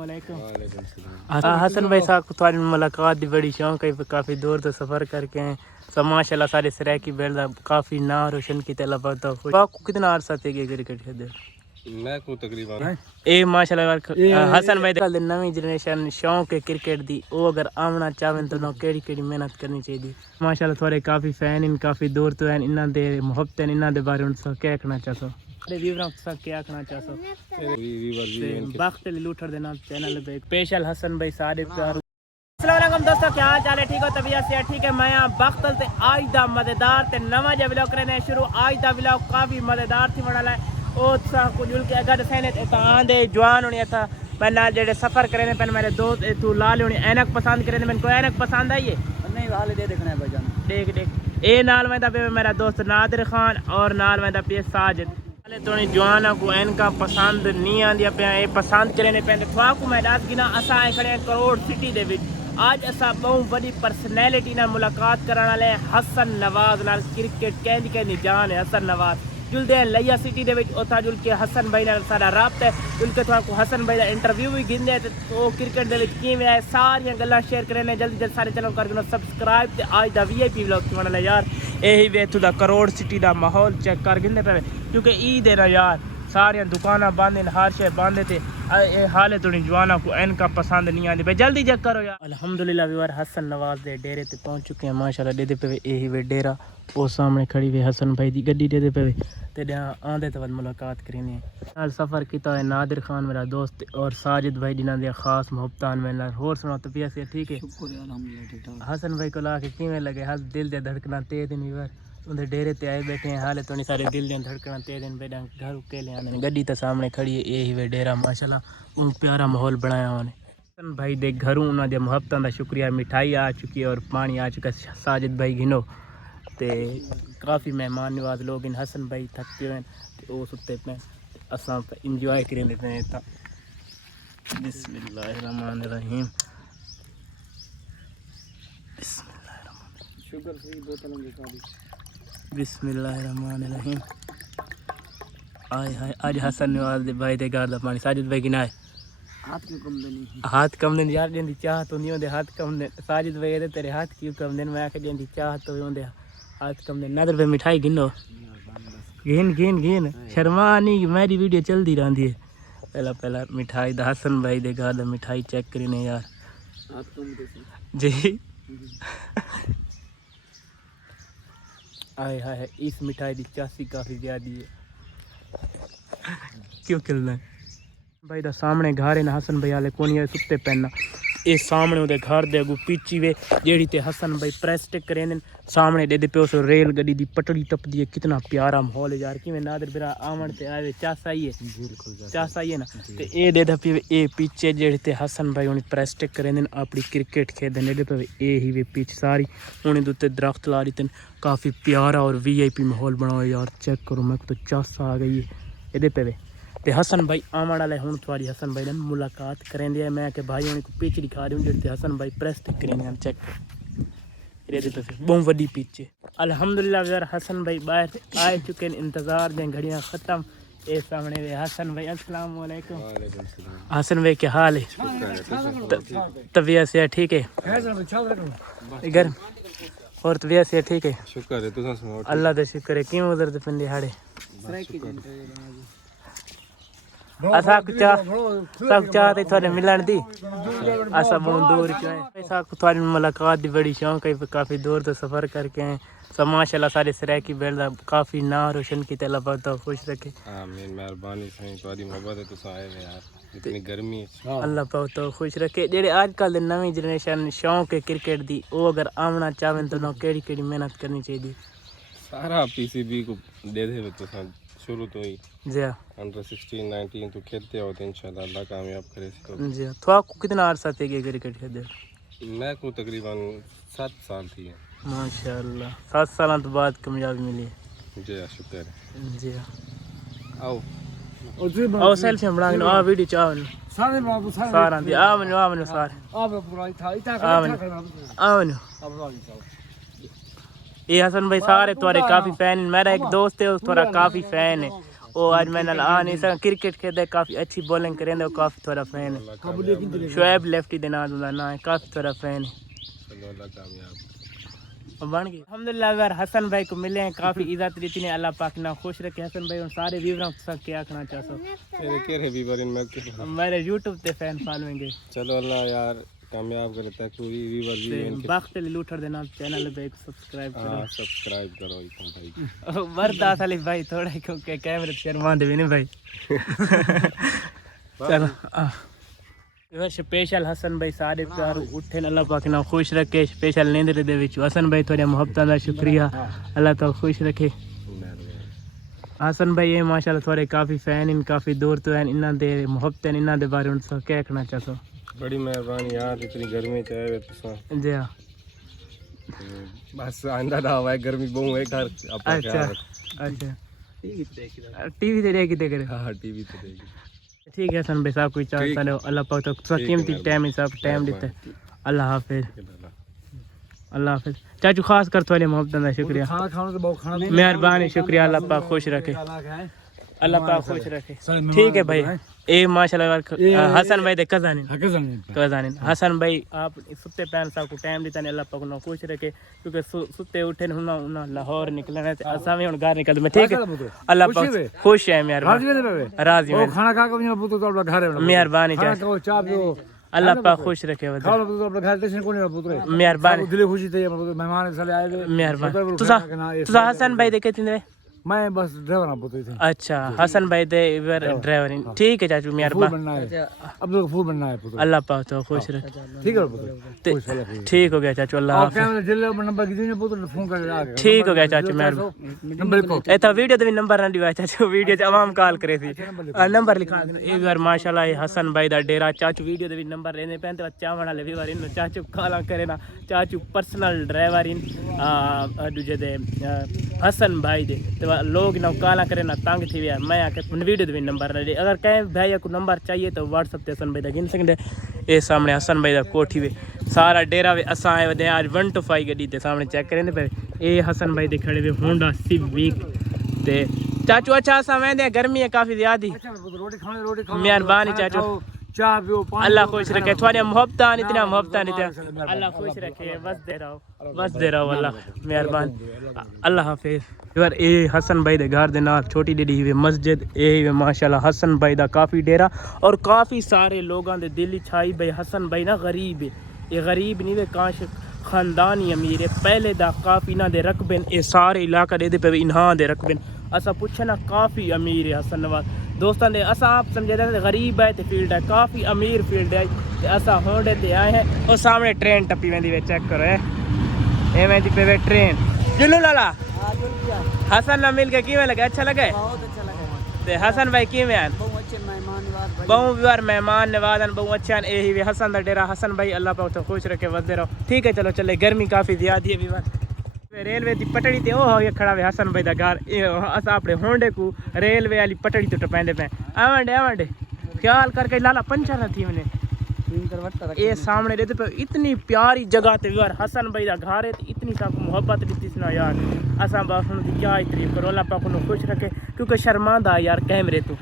हसन भाई साहब को थोड़ी मुलाकात दी बड़ी शौक है, काफ़ी दूर तो सफ़र करके हैं। सब माशाल्लाह सारे सराय की बेलदा काफ़ी ना रोशन की तला पाता हूँ। आपको कितना अरसा थे क्रिकेट खेलते? मैं को तकरीबन ए माशाल्लाह हसन भाई कल नवी जनरेशन शौक है क्रिकेट दी, वो अगर आमना चाहें तो ना केड़ी केड़ी मेहनत करनी चाहिए। माशाल्लाह थोड़े काफ़ी फैन इन, काफ़ी दूर तो हैं, इन्हों दे मुहब्बत इन्हों दे बारे में क्या कहना चाहते? क्या आखना चाहते? वक्त लूठर देना चैनल पे स्पेशल हसन भाई सारे प्यार। अस्सलाम दोस्तों, क्या हाल चाल है? ठीक हो? तबीयत से ठीक है? मैं बख्तल से आज दा मजेदार ते नवा जो व्लॉग करने शुरू। आज दा व्लॉग काफ़ी मजेदार थी बना है। ओ कुछ के अगर सहने दे जवान होनी था मैं नाल जेडे सफ़र करे पे मेरे दोस्त तू लाल होनी ऐनक पसंद करे। मैंने कोई ऐनक पसंद आई है नहीं? हाल दे देखना है भाईजान, देख देख ए नाल मैं पे मेरा दोस्त नादिर खान और नाल मैं पे साजिद। थोड़ी जवान को इनका पसंद नहीं आंदिया पे पसंद करने पे को मैं दस गिना असा खड़े करोड़ सिटी दे विच। आज असा बहुत बड़ी पर्सनैलिटी नाल मुलाकात कराने वाले हसन नवाज नाल। क्रिकेट कहनी जान है हसन नवाज। जुलते हैं लिया सिटी दे विच, उथा जुल के हसन भाई नाल सारा राब्ता है। जुल के थोड़ा हसन भाई का इंटरव्यू भी गिनदे तो क्रिकेट दे विच किवें है सारियां गल्लां शेयर करने। जल्दी जल्दी सारे चैनल कर देना सब्सक्राइब। ते आज दा VIP व्लॉग की बना यार यही वे इत्थों दा करोड़ सिटी दा माहौल चेक कर गिनदे पे क्योंकि ईद है ना यार, सारियां दुकाना बंद हैं, हर शे बंद है। ते हाले थोड़ी जवाना को इनका पसंद नहीं आती भाई, जल्दी चेक करो यार। अल्हम्दुलिल्लाह व्यूअर हसन नवाज दे डेरे ते पहुंच चुके हैं माशाल्लाह। दे पे यही वे डेरा वो सामने खड़ी हुई हसन भाई दी गड्डी दे पे ते आंदे तो मुलाकात करेंगे। नाल सफ़र किया है नादिर खान मेरा दोस्त और साजिद भाई जिन्हों दे खास मुहब्बतान मेरे नाल। होर सुनाओ तबीयत से ठीक है? हसन भाई को ला के किवें लगे? हल दिल दे धड़कना तेज नहीं व्यूअर उनके डेरे ते आए बैठे हैं। हाले तो नहीं सारे दिल दे धड़कना तेज हैं। बेटा घर अकेले आने गड्डी तो सामने खड़ी है, यही वे डेरा माशाल्लाह उन प्यारा माहौल बनाया उन्हें। हसन भाई दे घरों उन्होंने मुहब्बतां दा शुक्रिया। मिठाई आ चुकी है और पानी आ चुका। साजिद भाई गिनो ते काफ़ी मेहमान नवाज लोग इन। हसन भाई थके हुए तो वो सुते पे असा इंजॉय करें लेते हैं। बिस्मिल्लाहिर्रहमानिर्रहीम बिस्मिल्लाहिर्रहमानिर्रहीम। आए हाय आज हसन नवाज दे भाई दे घर दा पानी। साजिद भाई गिना है हाथ कम दिन यार जिंदी चाहत होंदी होंदे हाथ कम दिन। साजिद भाई दे तेरे हाथ क्यों कम दिन? मैं आखे जिंदी चाहत होवे होंदे हाथ कम दिन। नादर भाई मिठाई गिनो गिन गिन गिन शर्मा नहीं, मेरी वीडियो चलती रहती है। पहला पहला मिठाई दा हसन भाई दे घर दा मिठाई चेक करने यार जी। आए हाय इस मिठाई की चासी काफ़ी ज़्यादा है। क्यों खेलना है भाई दा सामने घर है ना हसन भाई आले कोनी सुते पैना ये सामने उधर घर दे अगू पीछी वे जेड़ी ते हसन भाई प्रेस टेक करें सामने दे पे उस रेल गड्डी दी पटड़ी टपदी है। कितना प्यारा माहौल है यार। कि मैं नादर बिरा आमन ते आवे चासा ही है, चासा ही है ना। ते ए दे पे ए पीछे जेड़ी ते हसन भाई उन्हें प्रेस टेक करें अपनी क्रिकेट खेलते ने पे ए ही वे पीछे सारी उन्हें दुते दरख्त ला दी। काफ़ी प्यारा और VIP माहौल बनाओ यार। चेक करो मैं तो चासा आ गई है ये पे ते हसन भाई आमन वाले हूँ थोड़ी हसन भाई ने मुलाकात करें दिया। मैं कि भाई उन्हें पिच दिखा रही हूँ जो हसन भाई प्रेस तक करें चेक बहुत वड्डी पिच है। अल्हम्दुलिल्लाह यार हसन भाई बाहर आए चुके हैं, इंतज़ार दें घड़ियाँ ख़त्म। ये सामने वे हसन भाई। अस्सलाम वालेकुम हसन भाई क्या हाल है? तबीयत से ठीक है? घर और तबीयत से ठीक है? शुक्र है अल्लाह का शुक्र है। क्यों उधर पिंडे हाड़े असा सब चाहते थोड़े मिलन दी असा बहुत दूर क्यों है ऐसा थोड़ी मुलाकात दी बड़ी शौक है। काफ़ी दूर तो सफ़र करके हैं। सब माशाल्लाह सारे सराय की बेलदा काफ़ी ना रोशन की तला पाता खुश रखे। आमीन मेहरबानी सही तुम्हारी मोहब्बत है तुस आए हुए यार इतनी गर्मी अल्लाह पाक तो खुश रखे। जेडे आजकल नवी जनरेशन शौक है क्रिकेट दी, वो अगर आमना चाहें तो ना केड़ी केड़ी मेहनत करनी चाहिए। सारा PCB को दे दे तो शुरू तो ही जी अंडर 16 19 तो खेलते हो तो इंशाल्लाह अल्लाह कामयाब करे। जी थोड़ा कितना अरसा थे क्रिकेट खेलते? मैं को तकरीबन 7 साल थी है। माशाल्लाह 7 साल तो बाद कामयाबी मिली जी शुक्र है। जी आओ आओ सेल्फी हम बनाएंगे आ वीडियो चावन सारे बाबू सारा दी आवन सारे आवन ये हसन भाई सारे तुम्हारे काफ़ी फैन। मेरा एक दोस्त है थोड़ा काफ़ी फैन है वो आज मैंने आ नहीं सका क्रिकेट खेलते काफ़ी अच्छी बॉलिंग करेंगे और काफ़ी थोड़ा फैन है शोएब लेफ्टी दे ना है काफ़ी थोड़ा फैन है चलो अल्लाह कामयाब बन गई अल्हम्दुलिल्लाह यार हसन भाई को मिले हैं काफ़ी इज्जत दी ने अल्लाह पाक ना खुश रखे हसन भाई और सारे व्यूअरों को क्या कहना चाहते हो तेरे के रे बीबर इन में मेरे यूट्यूब पे फैन फॉलोइंग है चलो अल्लाह यार कामयाब करे ताकि कोई व्यूअर भी इनके वक्त लूठर देना चैनल पे सब्सक्राइब करो हां सब्सक्राइब करो इको भाई बर्दाश्त अली भाई थोड़ा क्योंकि कैमरे शर्मा दे नहीं भाई चलो स्पेशल हसन भाई सारे प्यार उठे अल्लाह पाक ना खुश रखे स्पेशल नींद दे विच हसन भाई थोड़ा मोहब्बत का शुक्रिया अल्लाह तो खुश रखे हसन भाई ये माशाल्लाह थोड़े काफ़ी फैन इन काफ़ी दूर तो हैं इन्हां दे मोहब्बत इन्हां दे बारे में क्या कहना चाहते हो बड़ी मेहरबानी यार इतनी गर्मी च आए तुसा जी हाँ बस आंदा ना हुआ है गर्मी बहु है घर अपना अच्छा अच्छा टीवी ते देखी करे हां टीवी पे देख ठीक है हसन भाई साहब कोई चाहता है अल्लाह पाक तो कीमती टाइम ही सब टाइम देते हैं अल्लाह हाफिज अल्लाह हाफिज चाचू खास कर थोड़े मोहब्बत का शुक्रिया मेहरबानी शुक्रिया अल्लाह पाक खुश रखे अल्लाह पाक खुश रखे ठीक है भाई ए माशाल्लाह हसन भाई दे कजानी हसन भाई आप सुते पैन साहब को टाइम दिता ने अल्लाह पाक ना खुश रखे क्योंकि सुते उठे ना लाहौर निकलना है असा में हुन घर निकल मैं ठीक है अल्लाह पाक खुश है मेहरबानी राजी में खाना खा के पुत्र तो अपना घर है मेहरबानी खाना चाह पियो अल्लाह पाक खुश रखे खाओ तो अपना घर टेंशन कोनी पुत्र मेहरबानी दिल खुशी थे मेहमान साले आए थे मेहरबानी तुसा हसन भाई दे कितने मैं बस ड्राइवर ना पुत्र थे अच्छा हसन भाई दे ड्राइवर ठीक है चाचू मेहरबानी बनना है अब तो फूल बनना है पुत्र अल्लाह पाक तो खुश रखे ठीक है पुत्र ठीक हो गया चाचू अल्लाह और हाफिज कैमरा जिले नंबर कितने पुत्र फोन कर आ गया ठीक हो गया चाचू मेहरबानी नंबर को ए तो वीडियो ते भी नंबर ना दिवा चाचू वीडियो च आवाम कॉल करे थी नंबर लिखा देना एक बार माशाल्लाह ये हसन भाई दा डेरा चाचू वीडियो ते भी नंबर लेने पैंते चावण वाले भी बार इन चाचू काला करे ना चाचू पर्सनल ड्राइवर इन दूजे दे हसन भाई दे तो लोग ना काला करे ना तंग थी यार मैं आके वीडियो ते भी नंबर ना दे अगर कहीं भाई को नंबर चाहिए तो व्हाट्सएप ते हसन भाई दा गिन सकदे ए सामने हसन भाई दा कोठी वे सारा डेरा वे असा आए वे आज 125 गड्डी ते सामने चेक करेंदे पे ए हसन भाई दे खड़े वे होंडा सिविक ते चाचू अच्छा असा वेंदे गर्मी है काफी ज्यादा रोटी खाओ मेहरबानी चाचू चाह पियो अल्लाह खुश रखे थोड़े मोहब्बत इतना मोहब्बत अल्लाह खुश रखे बस दे रहो अल्लाह मेहरबानी अल्लाह हाफिज यार ए हसन भाई दे घर दे नाल छोटी डेडी वे मस्जिद ए माशाल्लाह हसन भाई दा काफ़ी डेरा और काफ़ी सारे लोगों दे दिल छाई भाई हसन भाई ना गरीब है ये गरीब नहीं वे काश खानदानी अमीर है पहले दा काफ़ी ना दे रकबे ये सारे इलाका दे पे इन्हां दे रकबे असा पूछे ना काफ़ी अमीर है हसन नवाज दोस्तों ने असा आप समझे गरीब है तो फील्ड है काफ़ी अमीर फील्ड है ते असा होंडे ते आए हैं और सामने ट्रेन टप्पी वेंदी वे चेक करो ए वेंदी पे वे ट्रेन जुल्लू लाला हसन ना मिल के किवें लगे अच्छा लगे बहुत अच्छा लगा ते हसन भाई किवें आन बहुत अच्छे मेहमान नवाज बहु बार मेहमान नवाजन बहु अच्छे यही वे हसन दा डेरा हसन भाई अल्लाह पाक तो खुश रखे वसदे रहो ठीक है चलो चले गर्मी काफ़ी ज़्यादा है भी रेलवे की पटड़ी ते ओ हो खड़ा वे हसन भाई दा घर अस अपने होंडे को रेलवे वाली पटड़ी तो टपेंदे पे आवंडे ख्याल करके लाला पंचर थी मैंने ये सामने देते पे इतनी प्यारी जगह ते यार हसन भाई दा घर है इतनी सब मोहब्बत दी ना यार असा बस क्या तारीफ करो अल्लाह पाक खुश रखे क्योंकि शर्मांदा यार कैमरे तो